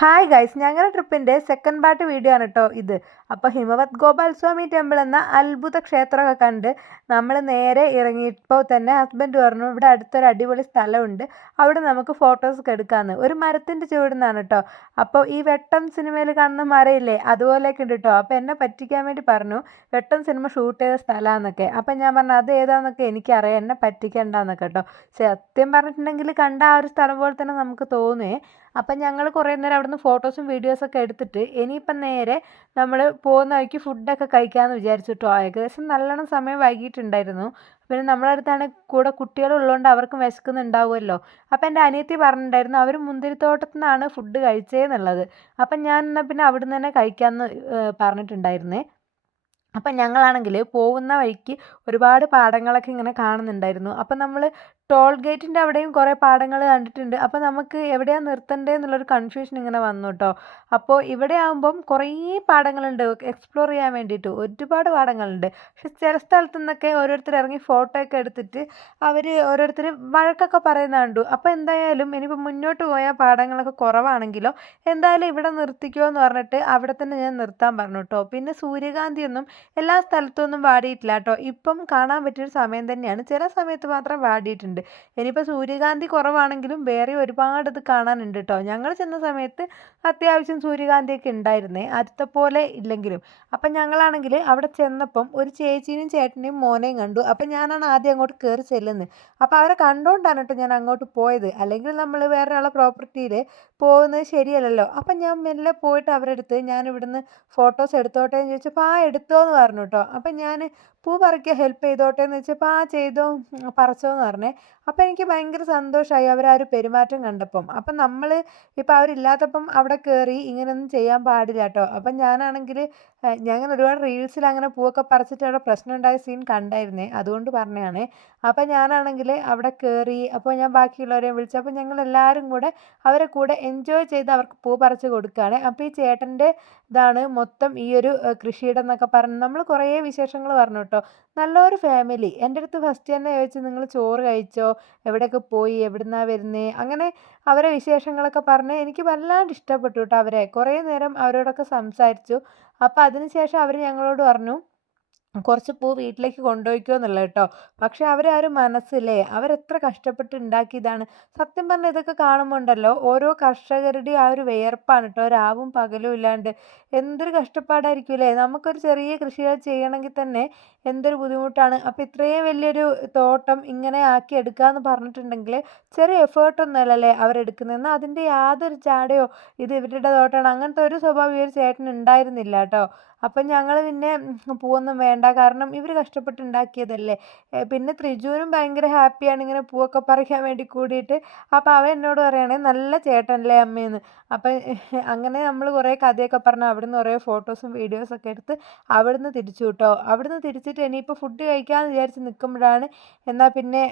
Hi guys, ഞങ്ങളുടെ ട്രിപ്പിൻ്റെ second part video ആണ് കേട്ടോ ഇത്. അപ്പോൾ ഹിമവത് ഗോപാൽ സ്വാമി ടെമ്പിൾ എന്ന അത്ഭുത ക്ഷേത്രമൊക്കെ കണ്ട് നമ്മൾ നേരെ ഇറങ്ങിയപ്പോൾ തന്നെ ഹസ്ബൻഡ് പറഞ്ഞു ഇവിടെ അടുത്തൊരു അടിപൊളി സ്ഥലമുണ്ട്, അവിടെ നമുക്ക് ഫോട്ടോസൊക്കെ എടുക്കാമെന്ന്. ഒരു മരത്തിൻ്റെ ചുവടുന്നാണ് കേട്ടോ. അപ്പോൾ ഈ വെട്ടം സിനിമയിൽ കാണുന്ന മരയില്ലേ, അതുപോലെയൊക്കെ ഉണ്ട് കേട്ടോ. അപ്പോൾ എന്നെ പറ്റിക്കാൻ വേണ്ടി പറഞ്ഞു വെട്ടം സിനിമ ഷൂട്ട് ചെയ്ത സ്ഥലമാണെന്നൊക്കെ. അപ്പം ഞാൻ പറഞ്ഞു അത് ഏതാണെന്നൊക്കെ എനിക്കറിയാം, എന്നെ പറ്റിക്കണ്ടെന്നൊക്കെ കേട്ടോ. സത്യം പറഞ്ഞിട്ടുണ്ടെങ്കിൽ കണ്ട ആ ഒരു സ്ഥലം പോലെ തന്നെ നമുക്ക് തോന്നുവേ. അപ്പം ഞങ്ങൾ കുറേ നേരം അവിടുന്ന് ഫോട്ടോസും വീഡിയോസൊക്കെ എടുത്തിട്ട് ഇനിയിപ്പം നേരെ നമ്മൾ പോകുന്ന വഴിക്ക് ഫുഡൊക്കെ കഴിക്കാമെന്ന് വിചാരിച്ചു കേട്ടോ. ഏകദേശം നല്ലോണം സമയം വൈകിട്ടുണ്ടായിരുന്നു. പിന്നെ നമ്മളെ അടുത്താണ് കൂടെ കുട്ടികളുള്ളതുകൊണ്ട് അവർക്കും വിശക്കുന്നുണ്ടാവുമല്ലോ. അപ്പം എൻ്റെ അനിയത്തി പറഞ്ഞിട്ടുണ്ടായിരുന്നു അവർ മുന്തിരിത്തോട്ടത്തിൽ നിന്നാണ് ഫുഡ് കഴിച്ചതെന്നുള്ളത്. അപ്പം ഞാൻ എന്നാൽ പിന്നെ അവിടുന്ന് തന്നെ കഴിക്കാമെന്ന് പറഞ്ഞിട്ടുണ്ടായിരുന്നേ. അപ്പം ഞങ്ങളാണെങ്കിൽ പോകുന്ന വഴിക്ക് ഒരുപാട് പാടങ്ങളൊക്കെ ഇങ്ങനെ കാണുന്നുണ്ടായിരുന്നു. അപ്പം നമ്മൾ ടോൾ ഗേറ്റിൻ്റെ അവിടെയും കുറേ പാടങ്ങൾ കണ്ടിട്ടുണ്ട്. അപ്പോൾ നമുക്ക് എവിടെയാണ് നിർത്തേണ്ടത് എന്നുള്ളൊരു കൺഫ്യൂഷൻ ഇങ്ങനെ വന്നു കേട്ടോ. അപ്പോൾ ഇവിടെ ആകുമ്പം കുറേ പാടങ്ങളുണ്ട് എക്സ്പ്ലോർ ചെയ്യാൻ വേണ്ടിയിട്ട്, ഒരുപാട് പാടങ്ങളുണ്ട്. പക്ഷെ ചില സ്ഥലത്തു നിന്നൊക്കെ ഓരോരുത്തർ ഇറങ്ങി ഫോട്ടോ ഒക്കെ എടുത്തിട്ട് അവർ ഓരോരുത്തർ വഴക്കൊക്കെ പറയുന്നത് കണ്ടു. അപ്പോൾ എന്തായാലും ഇനിയിപ്പോൾ മുന്നോട്ട് പോയാൽ പാടങ്ങളൊക്കെ കുറവാണെങ്കിലോ എന്തായാലും ഇവിടെ നിർത്തിക്കോ എന്ന് പറഞ്ഞിട്ട് അവിടെ തന്നെ ഞാൻ നിർത്താൻ പറഞ്ഞു കേട്ടോ. പിന്നെ സൂര്യകാന്തിയൊന്നും എല്ലാ സ്ഥലത്തൊന്നും വാടിയിട്ടില്ല കേട്ടോ. ഇപ്പം കാണാൻ പറ്റിയൊരു സമയം തന്നെയാണ്, ചില സമയത്ത് മാത്രം വാടിയിട്ടുണ്ട്. ഇനിയിപ്പോൾ സൂര്യകാന്തി കുറവാണെങ്കിലും വേറെ ഒരുപാട് ഇത് കാണാനുണ്ട് കേട്ടോ. ഞങ്ങൾ ചെന്ന സമയത്ത് അത്യാവശ്യം സൂര്യകാന്തിയൊക്കെ ഉണ്ടായിരുന്നേ, ആദ്യത്തെ പോലെ ഇല്ലെങ്കിലും. അപ്പം ഞങ്ങളാണെങ്കിൽ അവിടെ ചെന്നപ്പം ഒരു ചേച്ചീനെയും ചേട്ടനെയും മോനെയും കണ്ടു. അപ്പം ഞാനാണ് ആദ്യം അങ്ങോട്ട് കയറി ചെല്ലുന്നത്. അപ്പോൾ അവരെ കണ്ടുകൊണ്ടാണ് കേട്ടോ ഞാൻ അങ്ങോട്ട് പോയത്. അല്ലെങ്കിൽ നമ്മൾ വേറൊരാളെ പ്രോപ്പർട്ടിയിൽ പോകുന്നത് ശരിയല്ലല്ലോ. അപ്പം ഞാൻ മെല്ലെ പോയിട്ട് അവരുടെ അടുത്ത് ഞാൻ ഇവിടുന്ന് ഫോട്ടോസ് എടുത്തോട്ടെ എന്ന് ചോദിച്ചപ്പോൾ ആ എടുത്തോ എന്ന് പറഞ്ഞു കേട്ടോ. അപ്പം ഞാൻ പൂ പറിക്കാൻ ഹെൽപ്പ് ചെയ്തോട്ടെ എന്ന് വെച്ചപ്പോൾ ആ ചെയ്തോ, പറിച്ചോ എന്ന് പറഞ്ഞേ. അപ്പം എനിക്ക് ഭയങ്കര സന്തോഷമായി അവരാ ഒരു പെരുമാറ്റം കണ്ടപ്പം. അപ്പം നമ്മൾ ഇപ്പം അവരില്ലാത്തപ്പം അവിടെ കയറി ഇങ്ങനെയൊന്നും ചെയ്യാൻ പാടില്ല കേട്ടോ. അപ്പം ഞാനാണെങ്കിൽ ഞാൻ ഒരുപാട് റീൽസിൽ അങ്ങനെ പൂവൊക്കെ പറിച്ചിട്ട് അവിടെ പ്രശ്നം ഉണ്ടായ സീൻ കണ്ടായിരുന്നേ, അതുകൊണ്ട് പറഞ്ഞതാണേ. അപ്പം ഞാനാണെങ്കിൽ അവിടെ കയറി അപ്പോൾ ഞാൻ ബാക്കിയുള്ളവരെയും വിളിച്ചു. അപ്പോൾ ഞങ്ങൾ എല്ലാവരും കൂടെ അവരെ കൂടെ എൻജോയ് ചെയ്ത് അവർക്ക് പൂ പറിച്ച് കൊടുക്കുകയാണ്. അപ്പോൾ ഈ ചേട്ടൻ്റെ ഇതാണ് മൊത്തം ഈ ഒരു കൃഷിയിടം എന്നൊക്കെ പറഞ്ഞ് നമ്മൾ കുറേ വിശേഷങ്ങൾ പറഞ്ഞു കേട്ടോ. നല്ലൊരു ഫാമിലി. എൻ്റെ അടുത്ത് ഫസ്റ്റ് തന്നെ ചോദിച്ചു നിങ്ങൾ ചോറ് കഴിച്ചോ, എവിടെയൊക്കെ പോയി, എവിടുന്നാണ് വരുന്നത്, അങ്ങനെ അവരെ വിശേഷങ്ങളൊക്കെ പറഞ്ഞ് എനിക്ക് വല്ലാണ്ട് ഇഷ്ടപ്പെട്ടു കേട്ടോ അവരെ. കുറേ നേരം അവരോടൊക്കെ സംസാരിച്ചു. അപ്പോൾ അതിനുശേഷം അവർ ഞങ്ങളോട് പറഞ്ഞു കുറച്ച് പൂ വീട്ടിലേക്ക് കൊണ്ടുപോയിക്കോ എന്നുള്ളത് കേട്ടോ. പക്ഷെ അവരാരും മനസ്സില്ലേ, അവരെത്ര കഷ്ടപ്പെട്ട് ഉണ്ടാക്കിയതാണ്. സത്യം പറഞ്ഞാൽ ഇതൊക്കെ കാണുമ്പോൾ ഉണ്ടല്ലോ ഓരോ കർഷകരുടെയും ആ ഒരു വിയർപ്പാണ് കേട്ടോ, രാവും പകലും ഇല്ലാണ്ട്. എന്തൊരു കഷ്ടപ്പാടായിരിക്കും നമുക്കൊരു ചെറിയ കൃഷികൾ ചെയ്യണമെങ്കിൽ തന്നെ എന്തൊരു ബുദ്ധിമുട്ടാണ്. അപ്പോൾ ഇത്രയും വലിയൊരു തോട്ടം ഇങ്ങനെ ആക്കി എടുക്കുക എന്ന് പറഞ്ഞിട്ടുണ്ടെങ്കിൽ ചെറിയ എഫേർട്ടൊന്നുമല്ലല്ലേ അവരെടുക്കുന്നത്. എന്നാൽ അതിൻ്റെ യാതൊരു ചാടയോ ഇത് ഇവരുടെ തോട്ടമാണ് അങ്ങനത്തെ ഒരു സ്വഭാവം ഈ ഒരു ചേട്ടന് ഉണ്ടായിരുന്നില്ല കേട്ടോ. അപ്പം ഞങ്ങൾ പിന്നെ പൂവൊന്നും വേണ്ട, കാരണം ഇവർ കഷ്ടപ്പെട്ടുണ്ടാക്കിയതല്ലേ. പിന്നെ ത്രിജുവിനും ഭയങ്കര ഹാപ്പിയാണ് ഇങ്ങനെ പൂവൊക്കെ പറിക്കാൻ വേണ്ടി കൂടിയിട്ട്. അപ്പോൾ അവൻ എന്നോട് പറയുകയാണെങ്കിൽ നല്ല ചേട്ടനല്ലേ അമ്മയെന്ന്. അപ്പം അങ്ങനെ നമ്മൾ കുറേ കഥയൊക്കെ പറഞ്ഞ് അവിടുന്ന് കുറേ ഫോട്ടോസും വീഡിയോസൊക്കെ എടുത്ത് അവിടുന്ന് തിരിച്ചു കേട്ടോ. അവിടുന്ന് തിരിച്ചിട്ട് ഇനിയിപ്പോൾ ഫുഡ് കഴിക്കാമെന്ന് വിചാരിച്ച് നിൽക്കുമ്പോഴാണ് എന്നാൽ പിന്നെ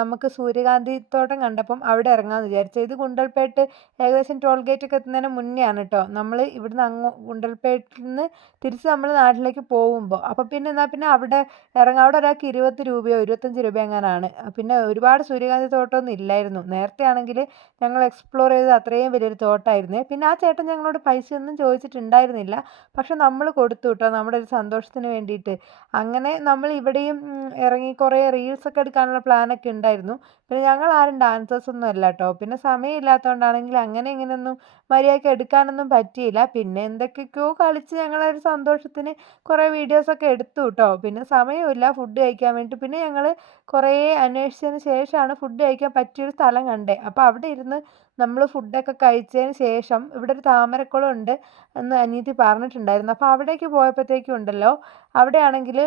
നമുക്ക് സൂര്യകാന്തി തോട്ടം കണ്ടപ്പം അവിടെ ഇറങ്ങാമെന്ന് വിചാരിച്ചു. ഇത് ഗുണ്ടൽപേട്ട് ഏകദേശം ടോൾ ഗേറ്റൊക്കെ എത്തുന്നതിന് മുന്നേ ആണ് കേട്ടോ. നമ്മൾ ഇവിടുന്ന് ഗുണ്ടൽപേട്ടിൽ നിന്ന് തിരിച്ച് നമ്മൾ നാട്ടിലേക്ക് പോകുമ്പോൾ. അപ്പോൾ പിന്നെ എന്നാൽ പിന്നെ അവിടെ ഇറങ്ങാം. അവിടെ ഒരാൾക്ക് 20 രൂപയോ 25 രൂപയോ എങ്ങാനാണ്. പിന്നെ ഒരുപാട് സൂര്യകാന്തി തോട്ടമൊന്നും ഇല്ലായിരുന്നു. നേരത്തെ ആണെങ്കിൽ ഞങ്ങൾ എക്സ്പ്ലോർ ചെയ്ത് അത്രയും വലിയൊരു തോട്ടമായിരുന്നേ. പിന്നെ ആ ചേട്ടൻ ഞങ്ങളോട് പൈസയൊന്നും ചോദിച്ചിട്ടുണ്ടായിരുന്നില്ല. പക്ഷെ നമ്മൾ കൊടുത്തു കേട്ടോ, നമ്മുടെ ഒരു സന്തോഷത്തിന് വേണ്ടിയിട്ട്. അങ്ങനെ നമ്മൾ ഇവിടെയും ഇറങ്ങി കുറേ റീൽസൊക്കെ എടുക്കാനുള്ള പ്ലാനൊക്കെ ഉണ്ടായിരുന്നു. പിന്നെ ഞങ്ങൾ ആരും ഡാൻസേഴ്സൊന്നും അല്ല കേട്ടോ. പിന്നെ സമയമില്ലാത്തതുകൊണ്ടാണെങ്കിൽ അങ്ങനെ ഇങ്ങനെയൊന്നും മര്യാദയ്ക്ക് എടുക്കാനൊന്നും പറ്റിയില്ല. പിന്നെ എന്തൊക്കെയൊക്കെയോ കളിച്ച് ഞങ്ങളൊരു സന്തോഷത്തിന് കുറേ വീഡിയോസൊക്കെ എടുത്തു കേട്ടോ. പിന്നെ സമയമില്ല ഫുഡ് കഴിക്കാൻ വേണ്ടിയിട്ട്. പിന്നെ ഞങ്ങൾ കുറേ അന്വേഷിച്ചതിന് ശേഷമാണ് ഫുഡ് കഴിക്കാൻ പറ്റിയൊരു സ്ഥലം കണ്ടേ. അപ്പോൾ അവിടെ ഇരുന്ന് നമ്മൾ ഫുഡൊക്കെ കഴിച്ചതിന് ശേഷം ഇവിടെ ഒരു താമരക്കുളം ഉണ്ട് എന്ന് അനിയത്തി പറഞ്ഞിട്ടുണ്ടായിരുന്നു. അപ്പോൾ അവിടേക്ക് പോയപ്പോഴത്തേക്കും ഉണ്ടല്ലോ അവിടെയാണെങ്കിൽ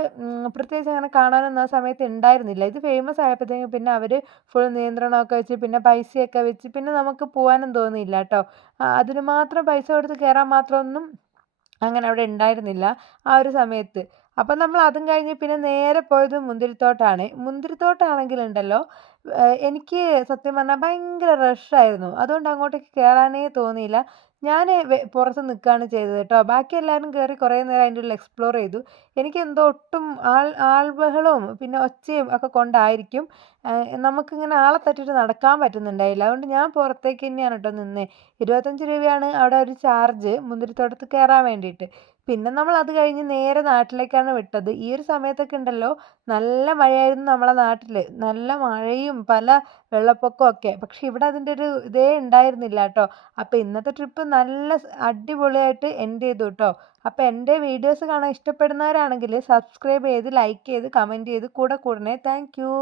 പ്രത്യേകിച്ച് അങ്ങനെ കാണാനൊന്നും ആ സമയത്ത് ഉണ്ടായിരുന്നില്ല. ഇത് ഫേമസ് ആയപ്പോഴത്തേക്കും പിന്നെ അവർ ഫുൾ നിയന്ത്രണമൊക്കെ വെച്ച് പിന്നെ പൈസയൊക്കെ വെച്ച് പിന്നെ നമുക്ക് പോകാനും തോന്നിയില്ല കേട്ടോ. അതിന് മാത്രം പൈസ കൊടുത്ത് കയറാൻ മാത്രമൊന്നും അങ്ങനെ അവിടെ ഉണ്ടായിരുന്നില്ല ആ ഒരു സമയത്ത്. അപ്പം നമ്മൾ അതും കഴിഞ്ഞ് പിന്നെ നേരെ പോയത് മുന്തിരിത്തോട്ടാണ്. മുന്തിരിത്തോട്ടാണെങ്കിലുണ്ടല്ലോ എനിക്ക് സത്യം പറഞ്ഞാൽ ഭയങ്കര റഷായിരുന്നു. അതുകൊണ്ട് അങ്ങോട്ടേക്ക് കേറാനേ തോന്നിയില്ല. ഞാന് പുറത്ത് നിൽക്കാണ് ചെയ്തത് കേട്ടോ. ബാക്കി എല്ലാവരും കേറി കുറേ നേരം അതിൻ്റെ ഉള്ളിൽ എക്സ്പ്ലോർ ചെയ്തു. എനിക്കെന്തോ ഒട്ടും ആൾബഹളവും പിന്നെ ഒച്ചയും ഒക്കെ കൊണ്ടായിരിക്കും നമുക്കിങ്ങനെ ആളെ തട്ടിയിട്ട് നടക്കാൻ പറ്റുന്നുണ്ടായില്ല. അതുകൊണ്ട് ഞാൻ പുറത്തേക്ക് തന്നെയാണ് കേട്ടോ നിന്നേ. 25 രൂപയാണ് അവിടെ ഒരു ചാർജ് മുന്തിരിത്തോട്ടത്തിൽ കയറാൻ വേണ്ടിയിട്ട്. പിന്നെ നമ്മൾ അത് കഴിഞ്ഞ് നേരെ നാട്ടിലേക്കാണ് വിട്ടത്. ഈ ഒരു സമയത്തൊക്കെ ഉണ്ടല്ലോ നല്ല മഴയായിരുന്നു നമ്മളെ നാട്ടില്. നല്ല മഴയും പല വെള്ളപ്പൊക്കവും ഒക്കെ. പക്ഷെ ഇവിടെ അതിൻ്റെ ഒരു ഇതേ ഉണ്ടായിരുന്നില്ല കേട്ടോ. അപ്പോൾ ഇന്നത്തെ ട്രിപ്പ് നല്ല അടിപൊളിയായിട്ട് എൻഡ് ചെയ്തു കേട്ടോ. അപ്പോൾ എൻ്റെ വീഡിയോസ് കാണാൻ ഇഷ്ടപ്പെടുന്നവരാണെങ്കിൽ സബ്സ്ക്രൈബ് ചെയ്ത് ലൈക്ക് ചെയ്ത് കമൻറ്റ് ചെയ്ത് കൂടെ കൂടണേ. Thank you.